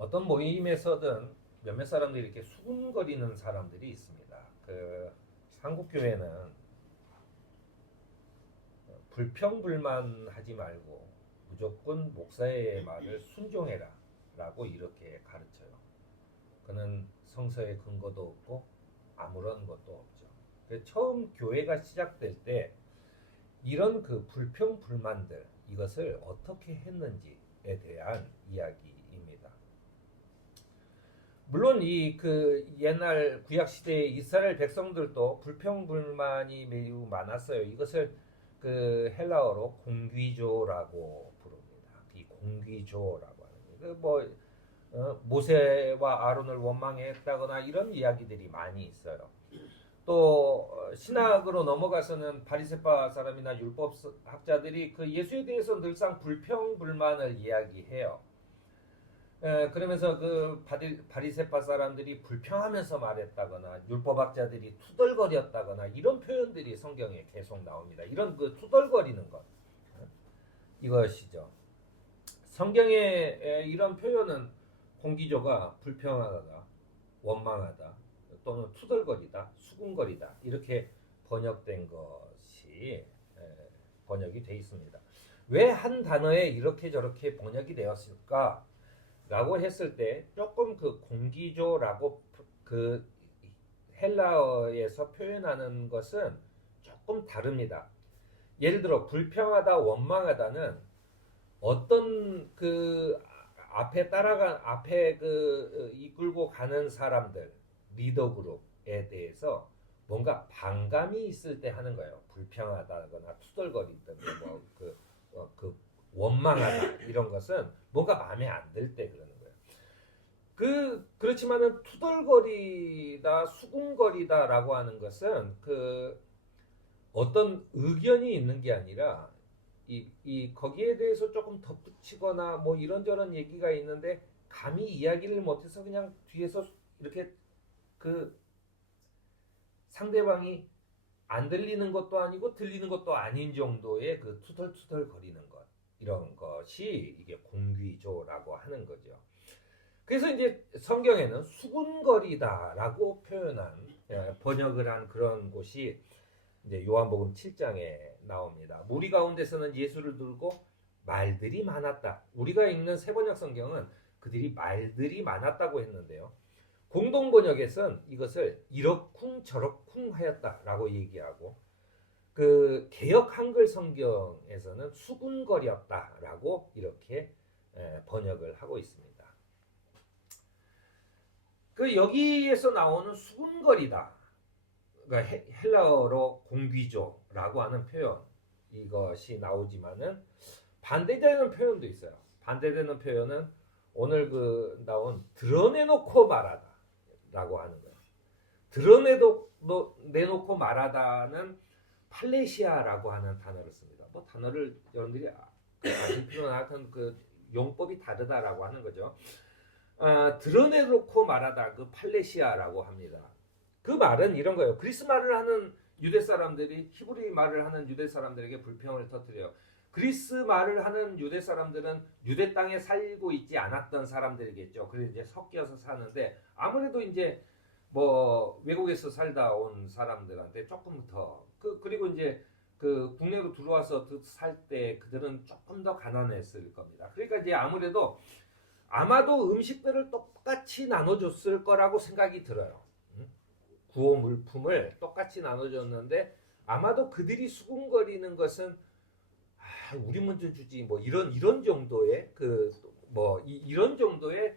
어떤 모임에서든 몇몇 사람들이 이렇게 수군거리는 사람들이 있습니다. 한국 교회는 불평불만하지 말고 무조건 목사의 말을 순종해라라고 이렇게 가르쳐요. 그는 성서에 근거도 없고 아무런 것도 없죠. 처음 교회가 시작될 때 이런 불평불만들 이것을 어떻게 했는지에 대한 이야기입니다. 물론 옛날 구약 시대의 이스라엘 백성들도 불평불만이 매우 많았어요. 이것을 헬라어로 공귀조라고 부릅니다. 이 공귀조라고 하는 모세와 아론을 원망했다거나 이런 이야기들이 많이 있어요. 또 신학으로 넘어가서는 바리새파 사람이나 율법 학자들이 예수에 대해서 늘상 불평불만을 이야기해요. 그러면서 바리새파 사람들이 불평하면서 말했다거나 율법학자들이 투덜거렸다거나 이런 표현들이 성경에 계속 나옵니다. 이런 투덜거리는 것 이것이죠. 성경에 이런 표현은 공기조가 불평하다, 원망하다, 또는 투덜거리다, 수군거리다 이렇게 번역된 것이 번역이 되어 있습니다. 왜 한 단어에 이렇게 저렇게 번역이 되었을까? 라고 했을 때 조금 공기조라고 헬라어에서 표현하는 것은 조금 다릅니다. 예를 들어 불평하다, 원망하다는 어떤 앞에 이끌고 가는 사람들 리더 그룹에 대해서 뭔가 반감이 있을 때 하는 거예요. 불평하다거나 투덜거리든 원망하다 이런 것은 뭔가 마음에 안 들 때 그러는 거예요. 그렇지만은 투덜거리다, 수군거리다라고 하는 것은 어떤 의견이 있는 게 아니라 거기에 대해서 조금 덧붙이거나 뭐 이런저런 얘기가 있는데 감히 이야기를 못해서 그냥 뒤에서 이렇게 상대방이 안 들리는 것도 아니고 들리는 것도 아닌 정도의 투덜투덜 거리는 것 이런 것이 이게 공귀조라고 하는 거죠. 그래서 이제 성경에는 수군거리다라고 표현한 번역을 한 그런 곳이 이제 요한복음 7장에 나옵니다. 무리 가운데서는 예수를 들고 말들이 많았다. 우리가 읽는 세번역 성경은 그들이 말들이 많았다고 했는데요. 공동 번역에서는 이것을 이러쿵 저러쿵 하였다라고 얘기하고 개역 한글 성경에서는 수군거렸다라고 이렇게 번역을 하고 있습니다. 여기에서 나오는 수군거리다, 그러니까 헬라어로 공귀조라고 하는 표현 이것이 나오지만은 반대되는 표현도 있어요. 반대되는 표현은 오늘 나온 드러내놓고 말하다라고 하는 거예요. 드러내놓고 말하다는 팔레시아라고 하는 단어를 씁니다. 뭐 단어를 여러분들이 아실 필요는 하여튼 용법이 다르다라고 하는 거죠. 드러내놓고 말하다 팔레시아라고 합니다. 그 말은 이런 거예요. 그리스 말을 하는 유대 사람들이 히브리 말을 하는 유대 사람들에게 불평을 터뜨려요. 그리스 말을 하는 유대 사람들은 유대 땅에 살고 있지 않았던 사람들이겠죠. 그래서 이제 섞여서 사는데 아무래도 이제 뭐 외국에서 살다 온 사람들한테 조금 더 그리고 이제 국내로 들어와서 살 때 그들은 조금 더 가난했을 겁니다. 그러니까 이제 아마도 음식들을 똑같이 나눠줬을 거라고 생각이 들어요. 구호 물품을 똑같이 나눠줬는데 아마도 그들이 수군거리는 것은 우리 먼저 주지 뭐 이런 정도의 이런 정도의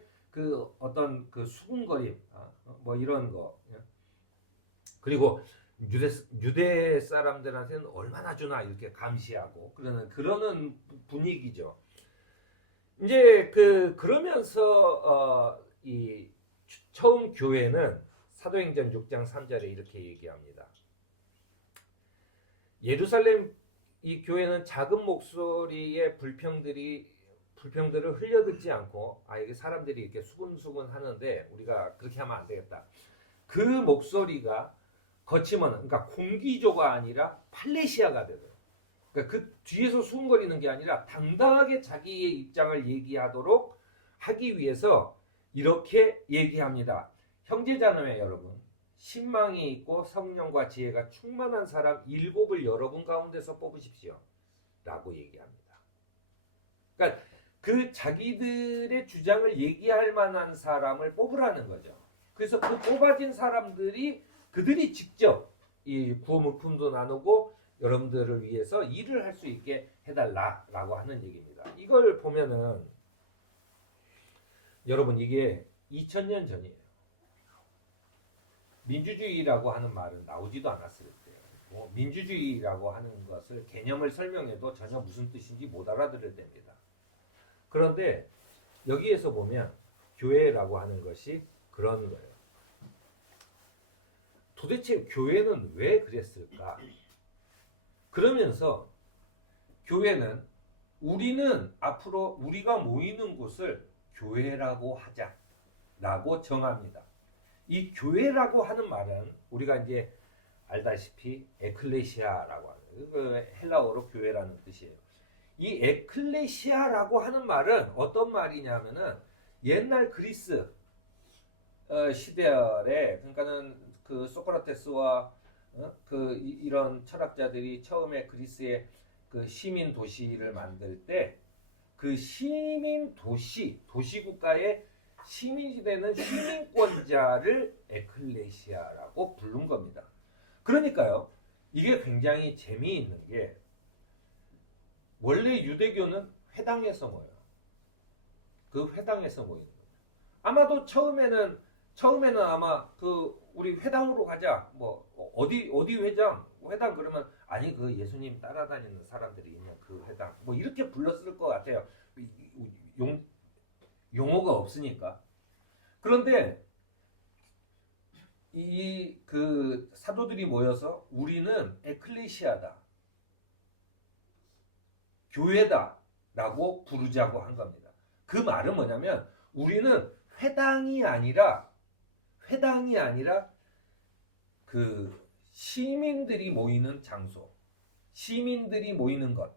어떤 수군거림 뭐 이런 거. 그리고 유대 사람들한테는 얼마나 주나 이렇게 감시하고 그러는 분위기죠. 이제 그러면서 이 처음 교회는 사도행전 6장 3절에 이렇게 얘기합니다. 예루살렘 이 교회는 작은 목소리의 불평들을 흘려듣지 않고 이게 사람들이 이렇게 수군수군 하는데 우리가 그렇게 하면 안 되겠다. 그 목소리가 거치면 그러니까 공기조가 아니라 팔레시아가 되도록 그러니까 뒤에서 수군거리는 게 아니라 당당하게 자기의 입장을 얘기하도록 하기 위해서 이렇게 얘기합니다. 형제자매 여러분, 신망이 있고 성령과 지혜가 충만한 사람 7을 여러분 가운데서 뽑으십시오. 라고 얘기합니다. 그러니까 그 자기들의 주장을 얘기할 만한 사람을 뽑으라는 거죠. 그래서 그 뽑아진 사람들이 그들이 직접 이 구호 물품도 나누고 여러분들을 위해서 일을 할 수 있게 해달라라고 하는 얘기입니다. 이걸 보면은 여러분 이게 2000년 전이에요. 민주주의라고 하는 말은 나오지도 않았을 때요. 뭐 민주주의라고 하는 것을 개념을 설명해도 전혀 무슨 뜻인지 못 알아들을 때입니다. 그런데 여기에서 보면 교회라고 하는 것이 그런 거예요. 도대체 교회는 왜 그랬을까? 그러면서 교회는 우리는 앞으로 우리가 모이는 곳을 교회라고 하자라고 정합니다. 이 교회라고 하는 말은 우리가 이제 알다시피 에클레시아라고 하는 그 헬라어로 교회라는 뜻이에요. 이 에클레시아라고 하는 말은 어떤 말이냐면은 옛날 그리스 시대에 그러니까는 그 소크라테스와 이런 철학자들이 처음에 그리스의 그 시민 도시를 만들 때 그 시민 도시국가의 시민이 되는 시민권자를 에클레시아라고 부른 겁니다. 그러니까요, 이게 굉장히 재미있는 게 원래 유대교는 회당에서 모여요. 그 회당에서 모이는 거예요. 아마도 처음에는 아마 그 우리 회당으로 가자. 뭐 어디 회당 그러면 아니 그 예수님 따라다니는 사람들이 있는 그 회당 뭐 이렇게 불렀을 것 같아요. 용어가 없으니까. 그런데 이 그 사도들이 모여서 우리는 에클레시아다, 교회다라고 부르자고 한 겁니다. 그 말은 뭐냐면 우리는 회당이 아니라 그 시민들이 모이는 장소, 시민들이 모이는 것,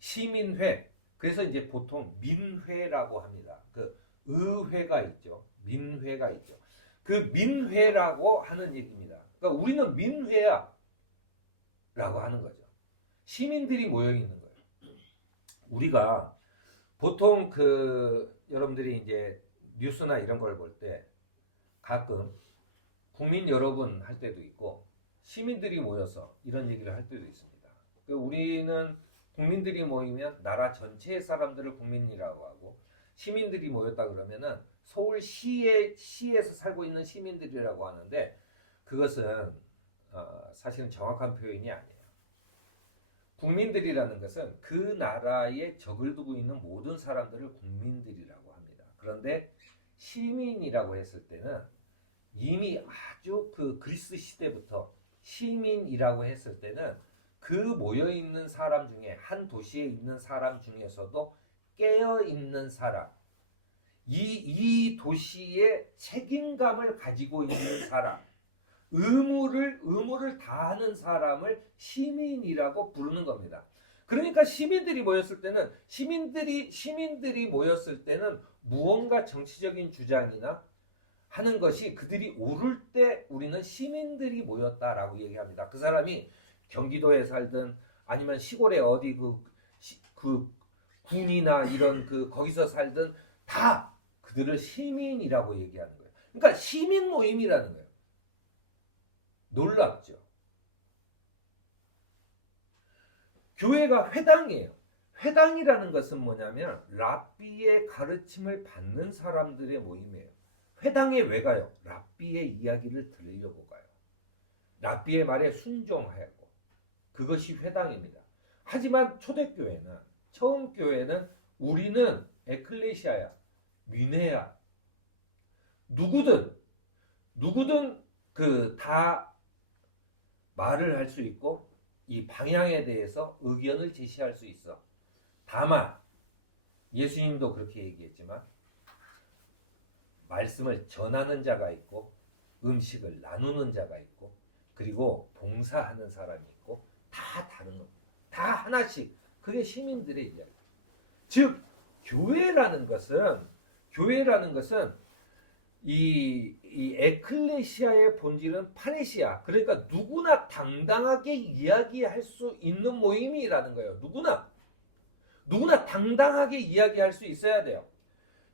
시민회. 그래서 이제 보통 민회라고 합니다. 그 의회가 있죠, 민회가 있죠. 그 민회라고 하는 얘기입니다. 그러니까 우리는 민회야라고 하는 거죠. 시민들이 모여 있는 거예요. 우리가 보통 그 여러분들이 이제 뉴스나 이런 걸 볼 때 가끔 국민 여러분 할 때도 있고 시민들이 모여서 이런 얘기를 할 때도 있습니다. 우리는 국민들이 모이면 나라 전체의 사람들을 국민이라고 하고 시민들이 모였다 그러면은 서울시에서 살고 있는 시민들이라고 하는데 그것은 사실은 정확한 표현이 아니에요. 국민들이라는 것은 그 나라에 적을 두고 있는 모든 사람들을 국민들이라고 합니다. 그런데 시민이라고 했을 때는 이미 아주 그 그리스 시대부터 시민이라고 했을 때는 그 모여있는 사람 중에 한 도시에 있는 사람 중에서도 깨어있는 사람, 이 도시의 책임감을 가지고 있는 사람, 의무를 다하는 사람을 시민이라고 부르는 겁니다. 그러니까 시민들이 모였을 때는 무언가 정치적인 주장이나 하는 것이 그들이 오를 때 우리는 시민들이 모였다라고 얘기합니다. 그 사람이 경기도에 살든 아니면 시골에 어디 그 군이나 이런 그 거기서 살든 다 그들을 시민이라고 얘기하는 거예요. 그러니까 시민 모임이라는 거예요. 놀랍죠? 교회가 회당이에요. 회당이라는 것은 뭐냐면 랍비의 가르침을 받는 사람들의 모임이에요. 회당에 왜 가요? 랍비의 이야기를 들으려고 가요. 랍비의 말에 순종하고 그것이 회당입니다. 하지만 초대교회는 처음 교회는 우리는 에클레시아야, 미네야. 누구든 그 다 말을 할 수 있고 이 방향에 대해서 의견을 제시할 수 있어. 다만 예수님도 그렇게 얘기했지만 말씀을 전하는 자가 있고 음식을 나누는 자가 있고 그리고 봉사하는 사람이 있고 다 다른 겁니다. 다 하나씩. 그게 시민들의 이야기. 즉 교회라는 것은 교회라는 것은 이 에클레시아의 본질은 파레시아, 그러니까 누구나 당당하게 이야기할 수 있는 모임이라는 거예요. 누구나 당당하게 이야기할 수 있어야 돼요.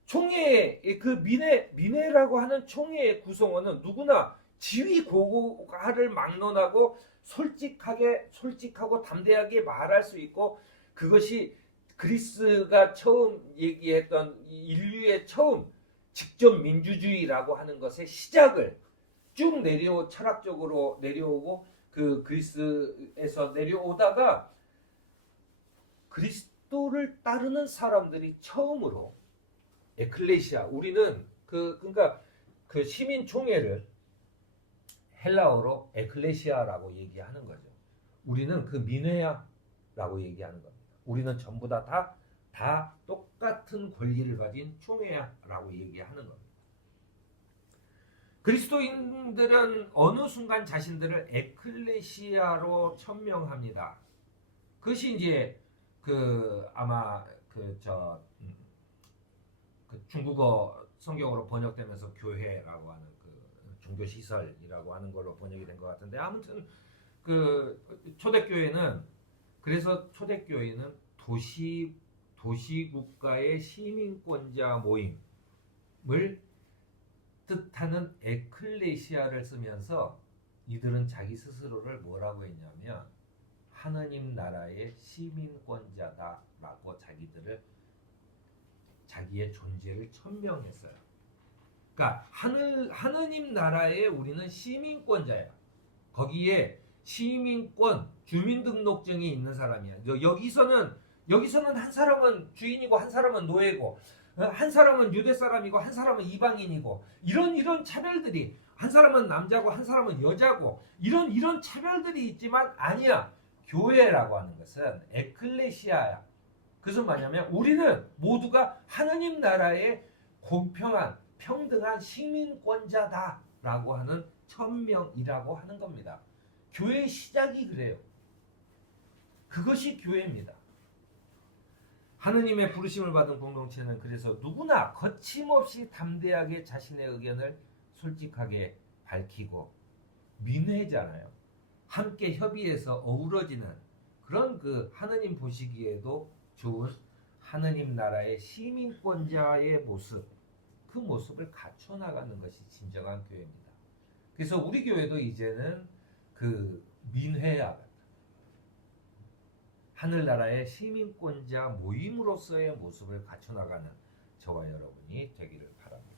총회의 그 민회라고 하는 총회의 구성원은 누구나 지위 고하를 막론하고 솔직하고 담대하게 말할 수 있고, 그것이 그리스가 처음 얘기했던 인류의 처음 직접 민주주의라고 하는 것의 시작을 쭉 철학적으로 내려오고, 그 그리스에서 내려오다가 그리스도를 따르는 사람들이 처음으로 에클레시아, 우리는 그러니까 그 시민 총회를 헬라어로 에클레시아라고 얘기하는 거죠. 우리는 그 민회야라고 얘기하는 겁니다. 우리는 전부 다 똑같은 권리를 가진 총회야라고 얘기하는 겁니다. 그리스도인들은 어느 순간 자신들을 에클레시아로 천명합니다. 그것이 이제 아마 중국어 성경으로 번역되면서 교회라고 하는 종교 시설이라고 하는 걸로 번역이 된 것 같은데, 아무튼 그래서 초대교회는 도시국가의 시민권자 모임을 뜻하는 에클레시아를 쓰면서 이들은 자기 스스로를 뭐라고 했냐면 하느님 나라의 시민권자다라고 자기의 존재를 천명했어요. 그러니까 하느님 나라에 우리는 시민권자야. 거기에 시민권, 주민등록증이 있는 사람이야. 여기서는 한 사람은 주인이고 한 사람은 노예고, 한 사람은 유대 사람이고 한 사람은 이방인이고, 이런 차별들이, 한 사람은 남자고 한 사람은 여자고, 이런 차별들이 있지만 아니야. 교회라고 하는 것은 에클레시아야. 그것은 뭐냐면 우리는 모두가 하느님 나라의 공평한 평등한 시민권자다라고 하는 천명이라고 하는 겁니다. 교회의 시작이 그래요. 그것이 교회입니다. 하느님의 부르심을 받은 공동체는 그래서 누구나 거침없이 담대하게 자신의 의견을 솔직하게 밝히고, 민회잖아요. 함께 협의해서 어우러지는 그런 하느님 보시기에도 좋은 하느님 나라의 시민권자의 모습, 그 모습을 갖춰나가는 것이 진정한 교회입니다. 그래서 우리 교회도 이제는 민회야, 하늘나라의 시민권자 모임으로서의 모습을 갖춰나가는 저와 여러분이 되기를 바랍니다.